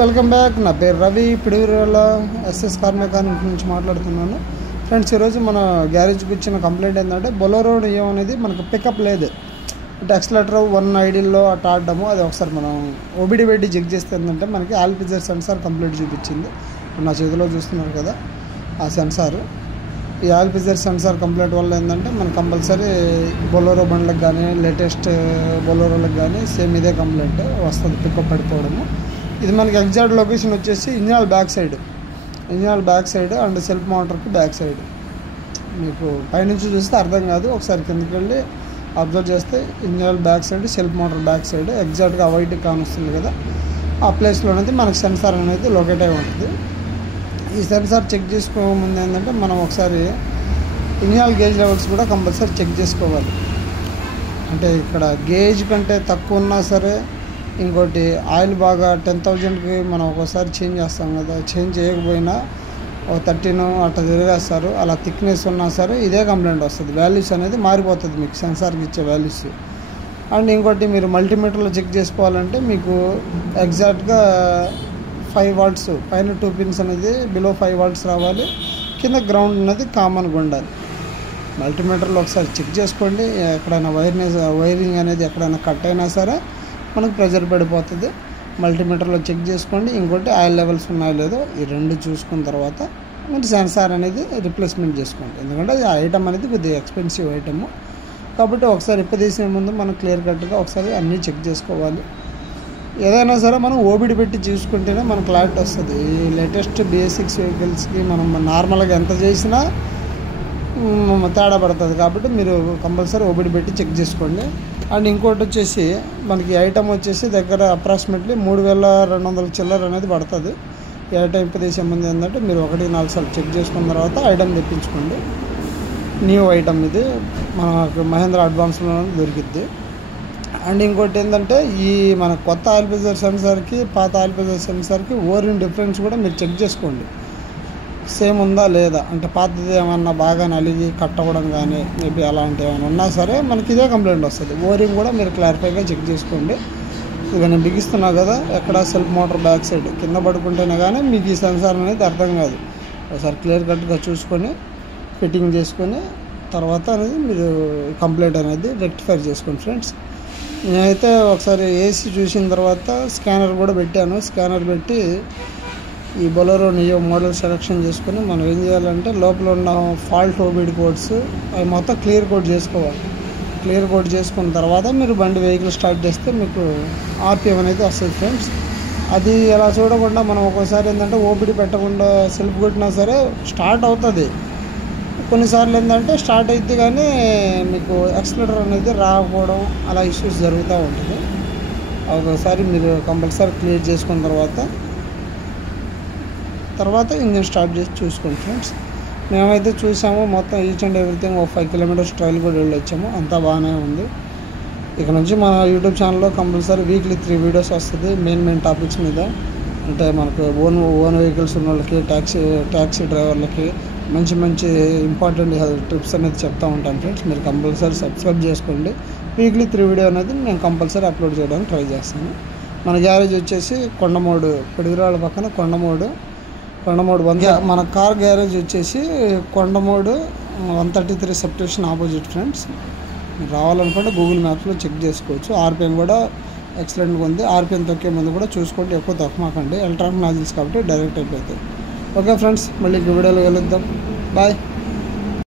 Welcome back. నా పేరు Ravi. Piduguralla SS car mechanic నుంచి మాట్లాడుతున్నాను. ఫ్రెండ్స్, ఈరోజు మన గ్యారేజ్కి ఇచ్చిన కంప్లైంట్ ఏంటంటే బొలెరో నియో అనేది మనకు పికప్ లేదు. అంటే ఎక్సలేటర్ 1 ఐడిల్లో అటు ఆడడము, అది ఒకసారి మనం ఓబిడి పెట్టి చెక్ చేస్తే ఏంటంటే మనకి ఆల్పిజర్ సెన్సార్ కంప్లీట్ చూపించింది. నా చేతిలో చూస్తున్నారు కదా ఆ సెన్సార్. ఈ ఆల్పిజర్ సెన్సార్ కంప్లైంట్ వల్ల ఏంటంటే మనకు కంపల్సరీ బొలెరో బండ్లకు కానీ లేటెస్ట్ బొలెరోలకు కానీ సేమ్ ఇదే కంప్లైంట్ వస్తుంది, పికప్ పడిపోవడము. ఇది మనకి ఎగ్జాక్ట్ లొకేషన్ వచ్చేసి ఇంజనాల్ బ్యాక్ సైడ్ అండ్ సెల్ఫ్ మోటార్కి బ్యాక్ సైడ్. మీకు పైనుంచి చూస్తే అర్థం కాదు, ఒకసారి కిందకి వెళ్ళి అబ్జర్వ్ చేస్తే ఇంజనాల్ back side, self motor back side ఎగ్జాక్ట్గా వైట్ కానొస్తుంది కదా, ఆ ప్లేస్లో అనేది మనకి సెన్సార్ అనేది లొకేట్ అయి ఉంటుంది. ఈ సెన్సార్ చెక్ చేసుకోకముందు ఏంటంటే మనం ఒకసారి ఇంజనాల్ గేజ్ లెవెల్స్ కూడా కంపల్సరీ చెక్ చేసుకోవాలి. అంటే ఇక్కడ గేజ్ కంటే తక్కువ ఉన్నా సరే, ఇంకోటి ఆయిల్ బాగా 10,000కి మనం ఒక్కోసారి చేంజ్ చేస్తాం కదా, చేంజ్ చేయకపోయినా 13 అట్లా తిరిగేస్తారు. అలా థిక్నెస్ ఉన్నా సరే ఇదే కంప్లైంట్ వస్తుంది. వాల్యూస్ అనేది మారిపోతుంది మీకు సెన్సార్కి ఇచ్చే వాల్యూస్. అండ్ ఇంకోటి మీరు మల్టీమీటర్లో చెక్ చేసుకోవాలంటే మీకు ఎగ్జాక్ట్గా 5 వాట్స్ పైన 2 పిన్స్ అనేది బిలో 5 వాట్స్ రావాలి, కింద గ్రౌండ్ అనేది కామన్గా ఉండాలి. మల్టీమీటర్లో ఒకసారి చెక్ చేసుకోండి. ఎక్కడైనా వైరింగ్ అనేది ఎక్కడైనా కట్ అయినా సరే మనకు ప్రెజర్ పడిపోతుంది. మల్టీమీటర్లో చెక్ చేసుకోండి. ఇంకోటి ఆయిల్ లెవెల్స్ ఉన్నాయో లేదో ఈ రెండు చూసుకున్న తర్వాత మీరు సెన్సార్ అనేది రిప్లేస్మెంట్ చేసుకోండి. ఎందుకంటే ఆ ఐటమ్ అనేది కొద్దిగా ఎక్స్పెన్సివ్ ఐటమ్ కాబట్టి ఒకసారి ఇప్పదీసే ముందు మనం క్లియర్ కట్గా ఒకసారి అన్నీ చెక్ చేసుకోవాలి. ఏదైనా సరే మనం ఓబిడి పెట్టి చూసుకుంటేనే మనకు క్లారిటీ వస్తుంది. ఈ లేటెస్ట్ BS6 వెహికల్స్కి మనం నార్మల్గా ఎంత చేసినా తేడా పడుతుంది. కాబట్టి మీరు కంపల్సరీ ఓబిడి పెట్టి చెక్ చేసుకోండి. అండ్ ఇంకోటి వచ్చేసి మనకి ఐటమ్ వచ్చేసి దగ్గర అప్రాక్సిమేట్లీ 3,200 చిల్లర అనేది పడుతుంది. ఈ ఐటమ్ ఇప్పదీసే ముందు ఏంటంటే మీరు 1-4 సార్లు చెక్ చేసుకున్న తర్వాత ఐటమ్ తెప్పించుకోండి. న్యూ ఐటమ్ ఇది మనకు మహేంద్ర అడ్వాన్స్లో దొరికిద్ది. అండ్ ఇంకోటి ఏంటంటే ఈ మన కొత్త ఆల్పిజర్ సెన్సార్కి పాత ఆల్పిజర్ సెన్సార్కి ఓరిన్ డిఫరెన్స్ కూడా మీరు చెక్ చేసుకోండి, సేమ్ ఉందా లేదా. అంటే పాతది ఏమన్నా బాగా నలిగి కట్ అవ్వడం కానీ మేబీ అలాంటివి ఏమైనా ఉన్నా సరే మనకి ఇదే కంప్లైంట్ వస్తుంది. ఓరింగ్ కూడా మీరు క్లారిఫైగా చెక్ చేసుకోండి. ఇక నేను బిగిస్తున్నా కదా, ఎక్కడ సెల్ఫ్ మోటార్ బ్యాక్ సైడ్ కింద పడుకుంటేనే కానీ మీకు ఈ సెన్సార్ అనేది అర్థం కాదు. ఒకసారి క్లియర్ కట్గా చూసుకొని ఫిట్టింగ్ చేసుకొని తర్వాత అనేది మీరు కంప్లైంట్ అనేది రెక్టిఫై చేసుకోండి. ఫ్రెండ్స్, నేనైతే ఒకసారి ఏసీ చూసిన తర్వాత స్కానర్ కూడా పెట్టాను. స్కానర్ పెట్టి ఈ బొలెరో నియో మోడల్ సెలెక్షన్ చేసుకొని మనం ఏం చేయాలంటే లోపల ఉన్న ఫాల్ట్ ఓబిడి కోడ్స్ అవి మొత్తం క్లియర్ కోడ్ చేసుకోవాలి. క్లియర్ కోడ్ చేసుకున్న తర్వాత మీరు బండి వెహికల్ స్టార్ట్ చేస్తే మీకు RPM అనేది వస్తుంది. ఫ్రెండ్స్, అది అలా చూడకుండా మనం ఒక్కోసారి ఏంటంటే ఓబిడి పెట్టకుండా సెల్ఫ్ కొట్టినా సరే స్టార్ట్ అవుతుంది. కొన్నిసార్లు ఏంటంటే స్టార్ట్ అయితే కానీ మీకు ఎక్సలేటర్ అనేది రాకపోవడం అలా ఇష్యూస్ జరుగుతూ ఉంటుంది. ఒకసారి మీరు కంపల్సరీ క్లియర్ చేసుకున్న తర్వాత ఇంజిన్ స్టార్ట్ చేసి చూసుకోండి. ఫ్రెండ్స్, మేమైతే చూసాము మొత్తం each and everything 5 kilometres trail కూడా వెళ్ళొచ్చాము, అంతా బాగానే ఉంది. ఇక నుంచి మన యూట్యూబ్ ఛానల్లో కంపల్సరీ వీక్లీ 3 వీడియోస్ వస్తుంది మెయిన్ టాపిక్స్ మీద. అంటే మనకు ఓన్ వెహికల్స్ ఉన్న వాళ్ళకి, ట్యాక్సీ డ్రైవర్లకి మంచి ఇంపార్టెంట్ టిప్స్ అనేది చెప్తూ ఉంటాను. ఫ్రెండ్స్, మీరు కంపల్సరీ సబ్స్క్రైబ్ చేసుకోండి. వీక్లీ 3 వీడియో అనేది నేను కంపల్సరీ అప్లోడ్ చేయడానికి ట్రై చేస్తాను. మన గ్యారేజ్ వచ్చేసి కొండమూడు, పిడుగురాళ్ళ పక్కన కొండమూడు మన కార్ గ్యారేజ్ వచ్చేసి కొండమూడు 133 సబ్స్టేషన్ ఆపోజిట్. ఫ్రెండ్స్, మీరు రావాలనుకుంటే గూగుల్ మ్యాప్స్లో చెక్ చేసుకోవచ్చు. RPM కూడా ఎక్సలెంట్గా ఉంది. RPM తొక్కే ముందు కూడా చూసుకోండి, ఎక్కువ తొక్కమాకండి. ఎలక్ట్రానిక్ నాజిల్స్ కాబట్టి డైరెక్ట్ అయిపోతాయి. ఓకే ఫ్రెండ్స్, మళ్ళీ వీడియోలో కలుద్దాం. బాయ్.